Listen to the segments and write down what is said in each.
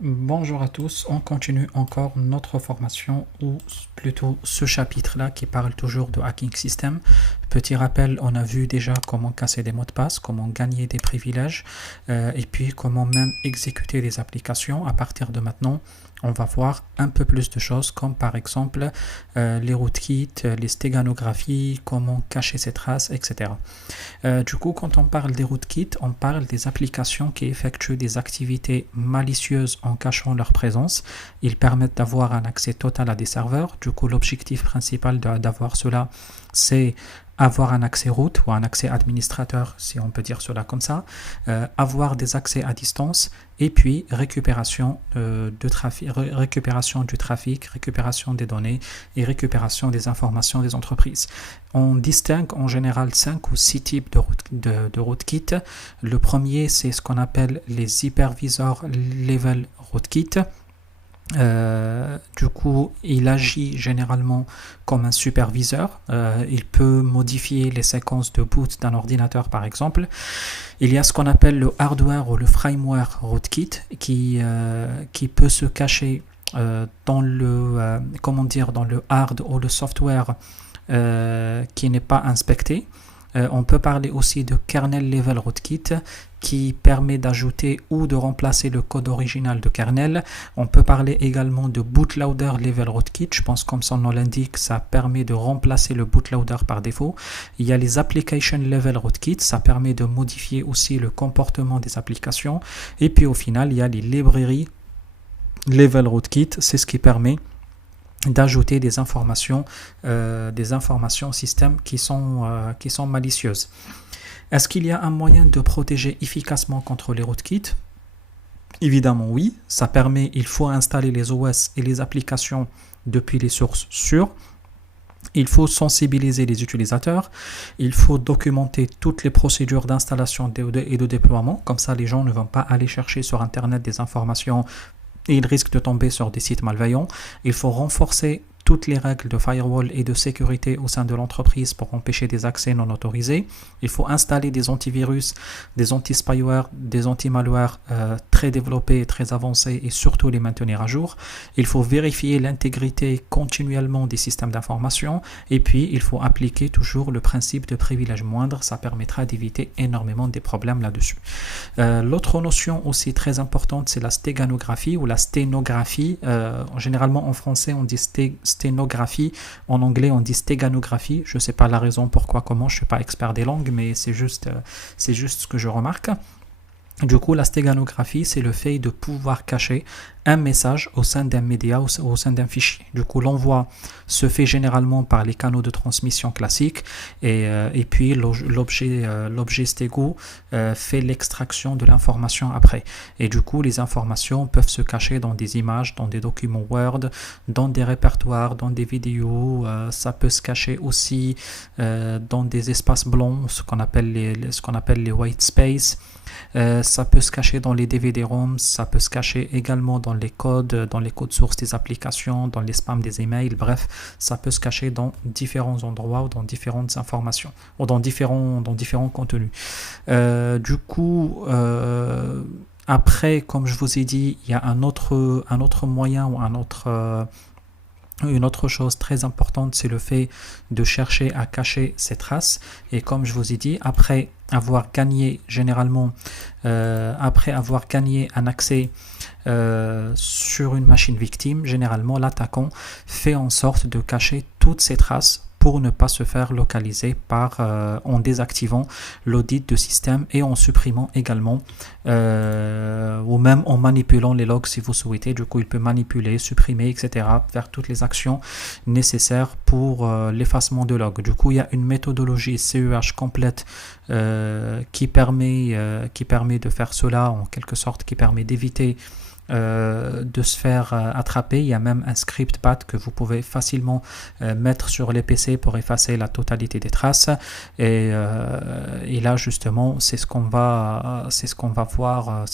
Bonjour à tous, on continue encore notre formation ou plutôt ce chapitre-là qui parle toujours de hacking system. Petit rappel, on a vu déjà comment casser des mots de passe, comment gagner des privilèges et puis comment même exécuter des applications. À partir de maintenant, on va voir un peu plus de choses comme par exemple les rootkits, les stéganographies, comment cacher ses traces, etc. Du coup, quand on parle des rootkits, on parle des applications qui effectuent des activités malicieuses en cachant leur présence. Ils permettent d'avoir un accès total à des serveurs. Du coup, l'objectif principal d'avoir cela, c'est avoir un accès root ou un accès administrateur, si on peut dire cela comme ça, avoir des accès à distance et puis récupération récupération du trafic, récupération des données et récupération des informations des entreprises. On distingue en général 5 ou 6 types de rootkits. Le premier, c'est ce qu'on appelle les hypervisor level rootkits. Du coup, il agit généralement comme un superviseur. Il peut modifier les séquences de boot d'un ordinateur, par exemple. Il y a ce qu'on appelle le hardware ou le firmware rootkit qui peut se cacher dans dans le hard ou le software qui n'est pas inspecté. On peut parler aussi de kernel level rootkit qui permet d'ajouter ou de remplacer le code original de kernel. On peut parler également de bootloader level rootkit. Je pense comme son nom l'indique, ça permet de remplacer le bootloader par défaut. Il y a les application level rootkit, ça permet de modifier aussi le comportement des applications. Et puis au final, il y a les librairies level rootkit, c'est ce qui permet d'ajouter des informations au système qui sont malicieuses. Est-ce qu'il y a un moyen de protéger efficacement contre les rootkits? Évidemment oui, il faut installer les OS et les applications depuis les sources sûres. Il faut sensibiliser les utilisateurs, il faut documenter toutes les procédures d'installation et de déploiement, comme ça les gens ne vont pas aller chercher sur internet des informations et ils risquent de tomber sur des sites malveillants. Il faut renforcer toutes les règles de firewall et de sécurité au sein de l'entreprise pour empêcher des accès non autorisés. Il faut installer des antivirus, des anti-spyware, des anti-malware très développés, très avancés et surtout les maintenir à jour. Il faut vérifier l'intégrité continuellement des systèmes d'information et puis il faut appliquer toujours le principe de privilège moindre. Ça permettra d'éviter énormément des problèmes là-dessus. L'autre notion aussi très importante, c'est la stéganographie ou la sténographie. Généralement en français, on dit sténographie. En anglais, on dit stéganographie. Je ne sais pas la raison pourquoi, comment. Je ne suis pas expert des langues, mais c'est juste ce que je remarque. Du coup, la stéganographie, c'est le fait de pouvoir cacher un message au sein d'un média, au sein d'un fichier. Du coup, l'envoi se fait généralement par les canaux de transmission classiques et puis l'objet stégo fait l'extraction de l'information après. Et du coup, les informations peuvent se cacher dans des images, dans des documents Word, dans des répertoires, dans des vidéos. Ça peut se cacher aussi dans des espaces blancs, ce qu'on appelle les white space. Ça peut se cacher dans les DVD-ROM, ça peut se cacher également dans les codes sources des applications, dans les spams des emails, bref, ça peut se cacher dans différents endroits ou dans différentes informations, ou dans différents contenus. Du coup, après, comme je vous ai dit, il y a un autre moyen ou une autre chose très importante, c'est le fait de chercher à cacher ses traces. Et comme je vous ai dit, après avoir gagné un accès sur une machine victime, généralement l'attaquant fait en sorte de cacher toutes ses traces pour ne pas se faire localiser en désactivant l'audit de système et en supprimant également ou même en manipulant les logs si vous souhaitez. Du coup, il peut manipuler, supprimer, etc. faire toutes les actions nécessaires pour l'effacement de logs. Du coup, il y a une méthodologie CEH complète qui permet de faire cela en quelque sorte, qui permet d'éviter de se faire attraper. Il y a même un script bat que vous pouvez facilement mettre sur les PC pour effacer la totalité des traces et là justement c'est ce qu'on va voir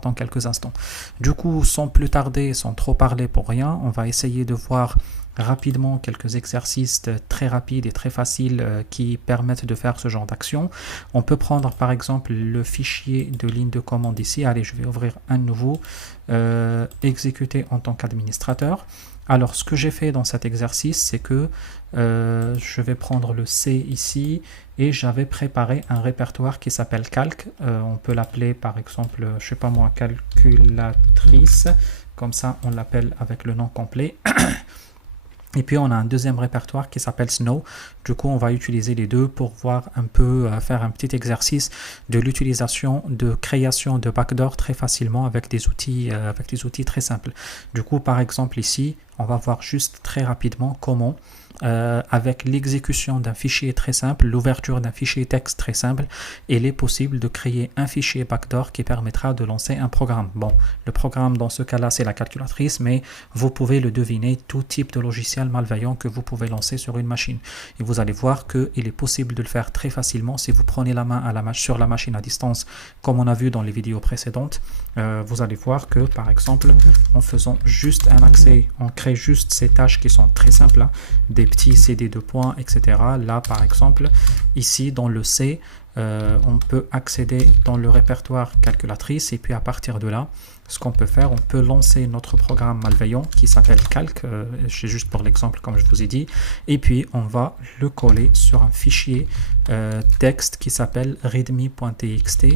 dans quelques instants. Du coup, sans plus tarder, sans trop parler pour rien, on va essayer de voir rapidement quelques exercices très rapides et très faciles qui permettent de faire ce genre d'action. On peut prendre par exemple le fichier de ligne de commande ici. Allez, je vais ouvrir un nouveau, exécuter en tant qu'administrateur. Alors, ce que j'ai fait dans cet exercice, c'est que je vais prendre le C ici et j'avais préparé un répertoire qui s'appelle calque. On peut l'appeler par exemple, je sais pas moi, calculatrice. Comme ça, on l'appelle avec le nom complet. Et puis on a un deuxième répertoire qui s'appelle Snow. Du coup, on va utiliser les deux pour voir un peu, faire un petit exercice de l'utilisation de création de backdoor très facilement avec des outils très simples. Du coup, par exemple ici, on va voir juste très rapidement comment, avec l'exécution d'un fichier très simple, l'ouverture d'un fichier texte très simple, il est possible de créer un fichier backdoor qui permettra de lancer un programme. Bon, le programme dans ce cas-là, c'est la calculatrice, mais vous pouvez le deviner, tout type de logiciel malveillant que vous pouvez lancer sur une machine. Et vous allez voir qu'il est possible de le faire très facilement si vous prenez la main sur la machine à distance, comme on a vu dans les vidéos précédentes. Vous allez voir que, par exemple, en faisant juste un accès, on crée juste ces tâches qui sont très simples, hein, des petits CD de points, etc. Là, par exemple, ici, dans le C, on peut accéder dans le répertoire calculatrice et puis à partir de là, ce qu'on peut faire, on peut lancer notre programme malveillant qui s'appelle calque, c'est juste pour l'exemple comme je vous ai dit, et puis on va le coller sur un fichier texte qui s'appelle readme.txt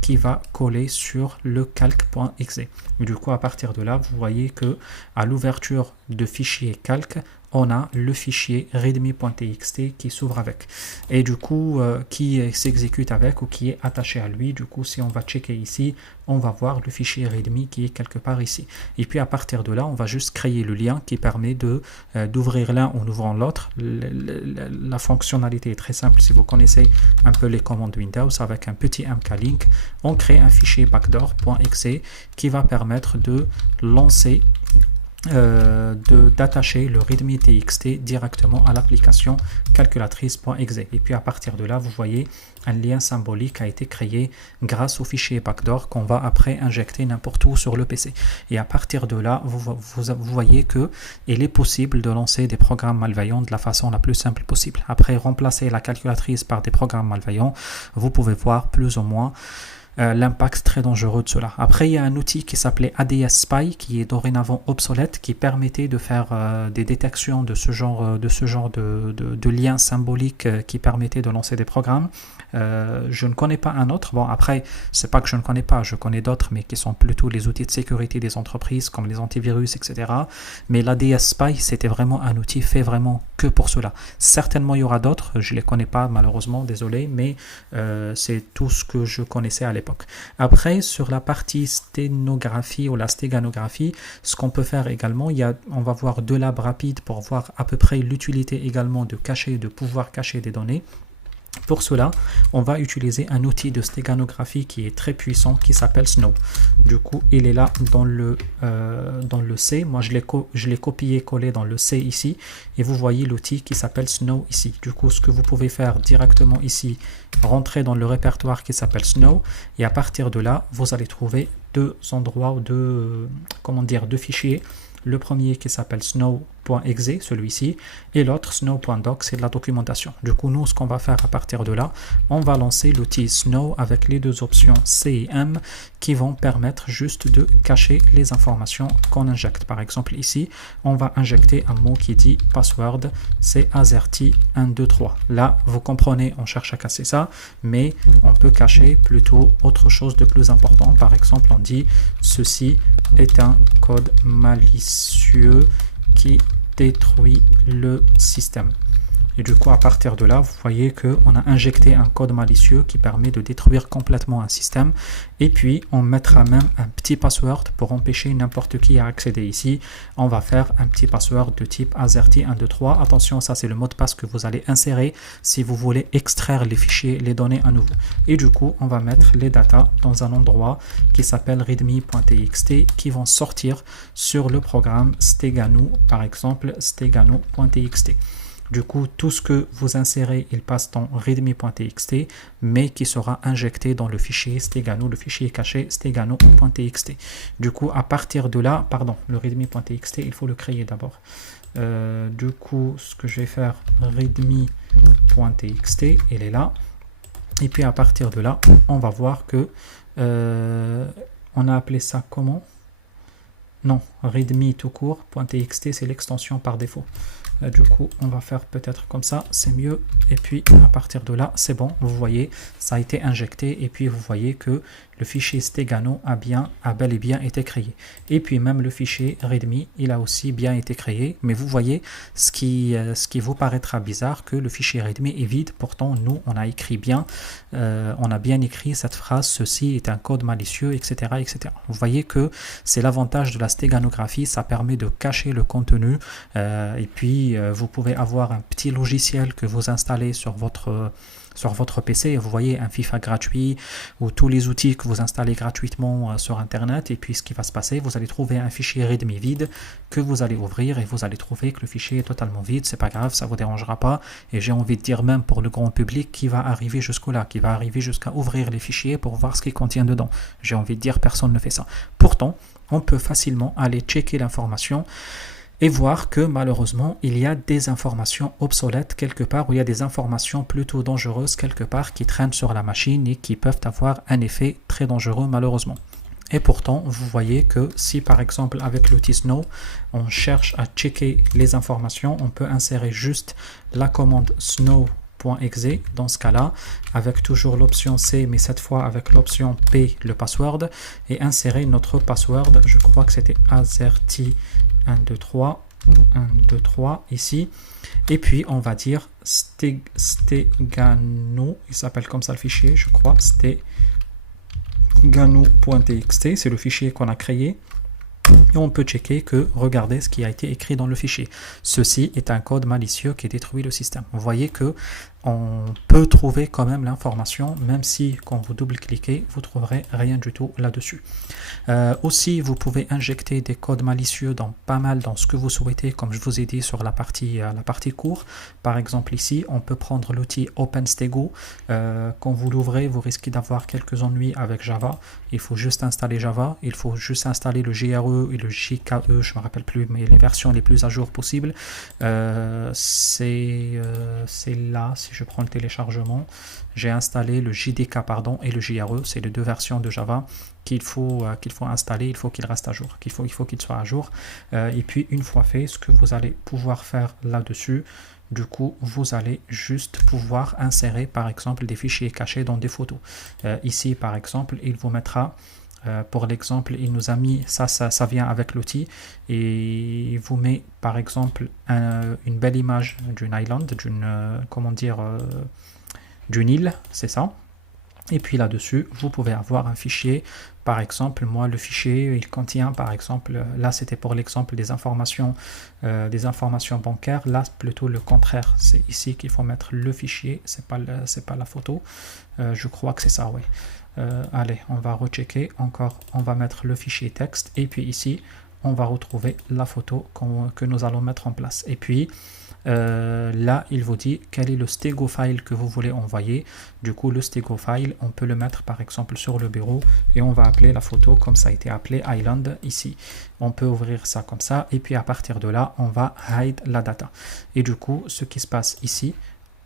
qui va coller sur le calque.exe. Du coup, à partir de là, vous voyez que à l'ouverture de fichier calque, on a le fichier readme.txt qui s'ouvre avec et du coup qui s'exécute avec ou qui est attaché à lui. Du coup, si on va checker ici, on va voir le fichier readme qui est quelque part ici. Et puis à partir de là, on va juste créer le lien qui permet d'ouvrir l'un en ouvrant l'autre. La fonctionnalité est très simple. Si vous connaissez un peu les commandes Windows, avec un petit mklink, on crée un fichier backdoor.exe qui va permettre de lancer d'attacher le readme.txt directement à l'application calculatrice.exe. Et puis à partir de là, vous voyez un lien symbolique a été créé grâce au fichier backdoor qu'on va après injecter n'importe où sur le PC. Et à partir de là, vous voyez que il est possible de lancer des programmes malveillants de la façon la plus simple possible. Après remplacer la calculatrice par des programmes malveillants, vous pouvez voir plus ou moins l'impact très dangereux de cela. Après, il y a un outil qui s'appelait ADS Spy qui est dorénavant obsolète, qui permettait de faire des détections de ce genre de liens symboliques qui permettaient de lancer des programmes. Je ne connais pas un autre. Bon, après, c'est pas que je ne connais pas, je connais d'autres, mais qui sont plutôt les outils de sécurité des entreprises comme les antivirus, etc. Mais l'ADS Spy, c'était vraiment un outil fait vraiment que pour cela. Certainement, il y aura d'autres, je les connais pas malheureusement, désolé, mais c'est tout ce que je connaissais à l'époque. Après, sur la partie sténographie ou la stéganographie, ce qu'on peut faire également, on va voir deux labs rapides pour voir à peu près l'utilité également de pouvoir cacher des données. Pour cela, on va utiliser un outil de stéganographie qui est très puissant qui s'appelle Snow. Du coup, il est là dans le C. Moi, je l'ai copié-collé dans le C ici. Et vous voyez l'outil qui s'appelle Snow ici. Du coup, ce que vous pouvez faire directement ici, rentrer dans le répertoire qui s'appelle Snow. Et à partir de là, vous allez trouver deux endroits ou deux fichiers. Le premier qui s'appelle snow.exe, celui-ci, et l'autre snow.doc, c'est de la documentation. Du coup, nous, ce qu'on va faire à partir de là, on va lancer l'outil Snow avec les deux options C et M qui vont permettre juste de cacher les informations qu'on injecte. Par exemple, ici, on va injecter un mot qui dit password, c'est AZERTY123. Là, vous comprenez, on cherche à casser ça, mais on peut cacher plutôt autre chose de plus important. Par exemple, on dit ceci est un code malicieux qui détruit le système. Et du coup, à partir de là, vous voyez qu'on a injecté un code malicieux qui permet de détruire complètement un système. Et puis, on mettra même un petit password pour empêcher n'importe qui à accéder ici. On va faire un petit password de type AZERTY123. Attention, ça c'est le mot de passe que vous allez insérer si vous voulez extraire les fichiers, les données à nouveau. Et du coup, on va mettre les datas dans un endroit qui s'appelle readme.txt qui vont sortir sur le programme Stegano, par exemple stegano.txt. Du coup, tout ce que vous insérez, il passe dans readme.txt, mais qui sera injecté dans le fichier Stegano, le fichier caché stegano.txt. Du coup, à partir de là, pardon, le readme.txt, il faut le créer d'abord. Du coup, ce que je vais faire, readme.txt, il est là. Et puis à partir de là, on va voir que on a appelé ça comment? Non, readme tout court, .txt, c'est l'extension par défaut. Du coup, on va faire peut-être comme ça, c'est mieux. Et puis, à partir de là, c'est bon. Vous voyez, ça a été injecté. Et puis, vous voyez que le fichier Stegano a bel et bien été créé. Et puis, même le fichier readme, il a aussi bien été créé. Mais vous voyez, ce qui vous paraîtra bizarre, que le fichier readme est vide. Pourtant, nous, on a écrit bien. On a bien écrit cette phrase, ceci est un code malicieux, etc., etc. Vous voyez que c'est l'avantage de la stéganographie. Ça permet de cacher le contenu. Et puis, vous pouvez avoir un petit logiciel que vous installez sur votre PC. Vous voyez un FIFA gratuit ou tous les outils que vous installez gratuitement sur Internet. Et puis, ce qui va se passer, vous allez trouver un fichier readme vide que vous allez ouvrir et vous allez trouver que le fichier est totalement vide. C'est pas grave, ça vous dérangera pas. Et j'ai envie de dire même pour le grand public qui va arriver jusque-là, qui va arriver jusqu'à ouvrir les fichiers pour voir ce qu'il contient dedans. J'ai envie de dire, personne ne fait ça. Pourtant, on peut facilement aller checker l'information et voir que malheureusement, il y a des informations obsolètes quelque part, ou il y a des informations plutôt dangereuses quelque part qui traînent sur la machine et qui peuvent avoir un effet très dangereux malheureusement. Et pourtant, vous voyez que si par exemple avec l'outil Snow, on cherche à checker les informations, on peut insérer juste la commande snow.exe dans ce cas-là, avec toujours l'option C, mais cette fois avec l'option P, le password, et insérer notre password, je crois que c'était azerty 1, 2, 3, 1, 2, 3 ici. Et puis, on va dire Stegano, il s'appelle comme ça le fichier, je crois, stegano.txt, c'est le fichier qu'on a créé. Et on peut checker que, regardez ce qui a été écrit dans le fichier. Ceci est un code malicieux qui détruit le système. Vous voyez que on peut trouver quand même l'information, même si quand vous double-cliquez, vous trouverez rien du tout là-dessus. Aussi, vous pouvez injecter des codes malicieux dans ce que vous souhaitez, comme je vous ai dit sur la partie cours. Par exemple ici, on peut prendre l'outil OpenStego. Quand vous l'ouvrez, vous risquez d'avoir quelques ennuis avec Java. Il faut juste installer Java, il faut juste installer le GRE et le JKE, je ne me rappelle plus, mais les versions les plus à jour possibles. C'est là, si je prends le téléchargement, j'ai installé le JDK et le JRE, c'est les deux versions de Java qu'il faut installer, il faut qu'il reste à jour, il faut qu'il soit à jour. Et puis une fois fait, ce que vous allez pouvoir faire là-dessus, du coup, vous allez juste pouvoir insérer par exemple des fichiers cachés dans des photos. Ici par exemple, il vous mettra pour l'exemple, il nous a mis, ça vient avec l'outil, et il vous met par exemple une belle image d'une island, d'une île, c'est ça. Et puis là-dessus, vous pouvez avoir un fichier. Par exemple, moi, le fichier, il contient, par exemple, là, c'était pour l'exemple des informations bancaires. Là, plutôt le contraire. C'est ici qu'il faut mettre le fichier. C'est pas la photo. Je crois que c'est ça, oui. Allez, on va rechecker. Encore, on va mettre le fichier texte. Et puis ici, on va retrouver la photo que nous allons mettre en place. Et puis, là, il vous dit quel est le stego file que vous voulez envoyer. Du coup, le stego file, on peut le mettre par exemple sur le bureau et on va appeler la photo comme ça a été appelé Island ici. On peut ouvrir ça comme ça et puis à partir de là, on va hide la data. Et du coup, ce qui se passe ici,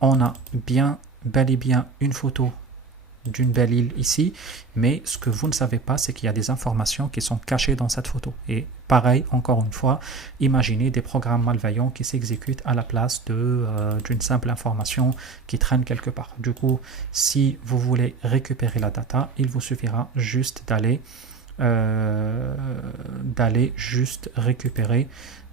on a bel et bien une photo d'une belle île ici, mais ce que vous ne savez pas, c'est qu'il y a des informations qui sont cachées dans cette photo. Et pareil, encore une fois, imaginez des programmes malveillants qui s'exécutent à la place d'une simple information qui traîne quelque part. Du coup, si vous voulez récupérer la data, il vous suffira juste d'aller juste récupérer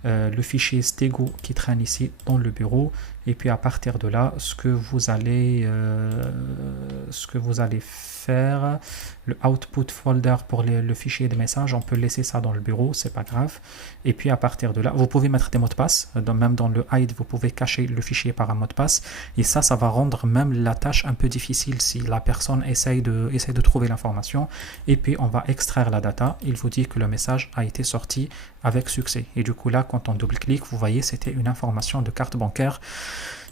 le fichier stego qui traîne ici dans le bureau, et puis à partir de là, ce que vous allez faire, le output folder pour le fichier de message, on peut laisser ça dans le bureau, c'est pas grave. Et puis à partir de là, vous pouvez mettre des mots de passe, même dans le hide, vous pouvez cacher le fichier par un mot de passe, et ça va rendre même la tâche un peu difficile si la personne essaye de trouver l'information. Et puis on va extraire la data, il vous dit que le message a été sorti avec succès. Et du coup là, quand on double-clique, vous voyez, c'était une information de carte bancaire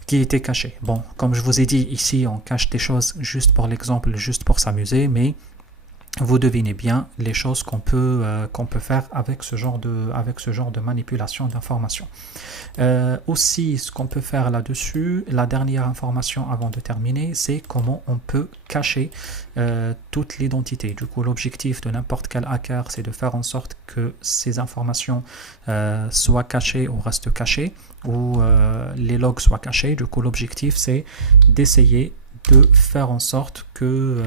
qui était cachée. Bon, comme je vous ai dit, ici, on cache des choses juste pour l'exemple, juste pour s'amuser, mais vous devinez bien les choses qu'on peut faire avec ce genre de manipulation d'informations. Aussi, ce qu'on peut faire là-dessus, la dernière information avant de terminer, c'est comment on peut cacher toute l'identité. Du coup, l'objectif de n'importe quel hacker, c'est de faire en sorte que ces informations soient cachées ou restent cachées, ou les logs soient cachés. Du coup, l'objectif, c'est d'essayer de faire en sorte que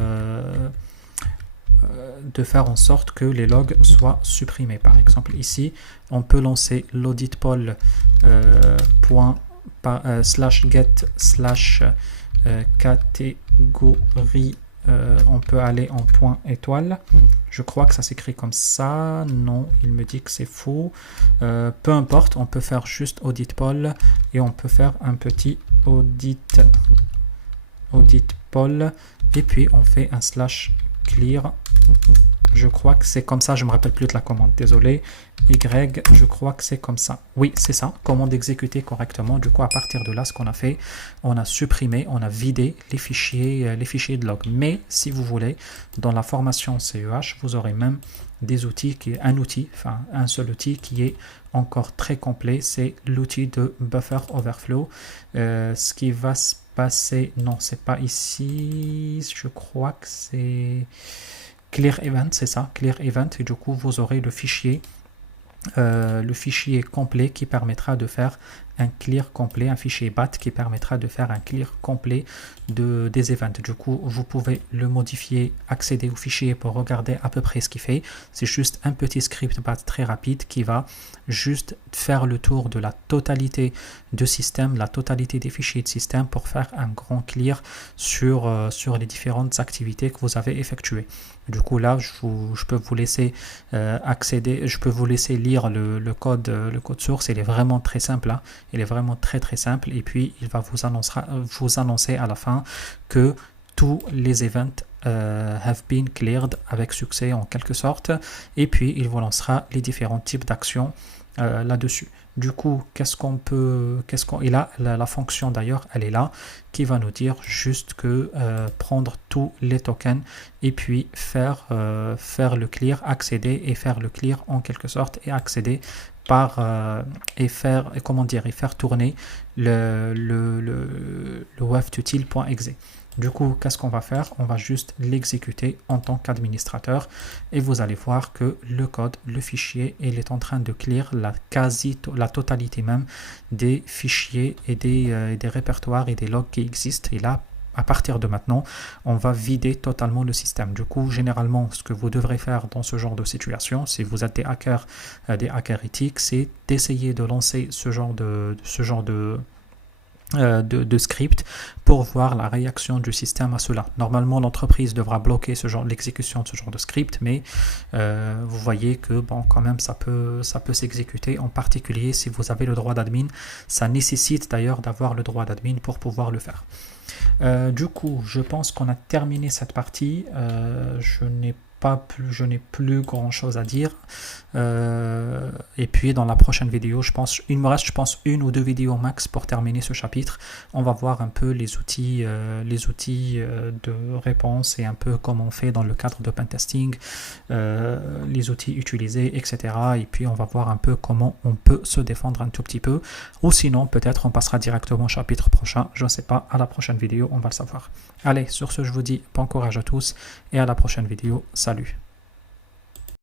les logs soient supprimés. Par exemple, ici, on peut lancer l'audit poll /get/ catégorie. On peut aller en point étoile. Je crois que ça s'écrit comme ça. Non, il me dit que c'est faux. Peu importe, on peut faire juste audit poll et on peut faire un petit audit poll et puis on fait un /clear. Je crois que c'est comme ça, je me rappelle plus de la commande, désolé. Y, je crois que c'est comme ça. Oui, c'est ça, commande exécutée correctement. Du coup, à partir de là, ce qu'on a fait, on a supprimé, on a vidé les fichiers de log. Mais si vous voulez, dans la formation CEH, vous aurez même des outils, un seul outil qui est encore très complet, c'est l'outil de Buffer Overflow. Ce qui va se passer, non, c'est pas ici, je crois que c'est Clear Event, c'est ça, Clear Event, et du coup vous aurez le fichier complet qui permettra de faire un clear complet, un fichier BAT qui permettra de faire un clear complet des events. Du coup, vous pouvez le modifier, accéder au fichier pour regarder à peu près ce qu'il fait. C'est juste un petit script BAT très rapide qui va juste faire le tour de la totalité de système, la totalité des fichiers de système pour faire un grand clear sur les différentes activités que vous avez effectuées. Du coup, là, je peux vous laisser accéder, je peux vous laisser lire le code source. Il est vraiment très simple, hein. Il est vraiment très très simple, et puis il va vous annoncer à la fin que tous les events have been cleared avec succès en quelque sorte, et puis il vous lancera les différents types d'actions là-dessus. Du coup, la fonction d'ailleurs, elle est là, qui va nous dire juste que prendre tous les tokens et puis faire le clear, accéder et faire le clear en quelque sorte, et accéder et faire tourner le webtutil.exe. Du coup, qu'est-ce qu'on va faire? On va juste l'exécuter en tant qu'administrateur, et vous allez voir que le code, le fichier, il est en train de clear la totalité même des fichiers et des répertoires et des logs qui existent. Et là, à partir de maintenant, on va vider totalement le système. Du coup, généralement, ce que vous devrez faire dans ce genre de situation, si vous êtes des hackers éthiques, c'est d'essayer de lancer ce genre de script pour voir la réaction du système à cela. Normalement, l'entreprise devra bloquer l'exécution de ce genre de script, mais vous voyez que quand même ça peut s'exécuter, en particulier si vous avez le droit d'admin. Ça nécessite d'ailleurs d'avoir le droit d'admin pour pouvoir le faire. Du coup, je pense qu'on a terminé cette partie. Je n'ai plus grand chose à dire, et puis dans la prochaine vidéo, il me reste une ou deux vidéos max pour terminer ce chapitre. On va voir un peu les outils de réponse, et un peu comment on fait dans le cadre de pentesting, les outils utilisés, etc. Et puis on va voir un peu comment on peut se défendre un tout petit peu, ou sinon peut-être on passera directement au chapitre prochain, je ne sais pas, à la prochaine vidéo on va le savoir. Allez, sur ce, je vous dis bon courage à tous et à la prochaine vidéo. Salut.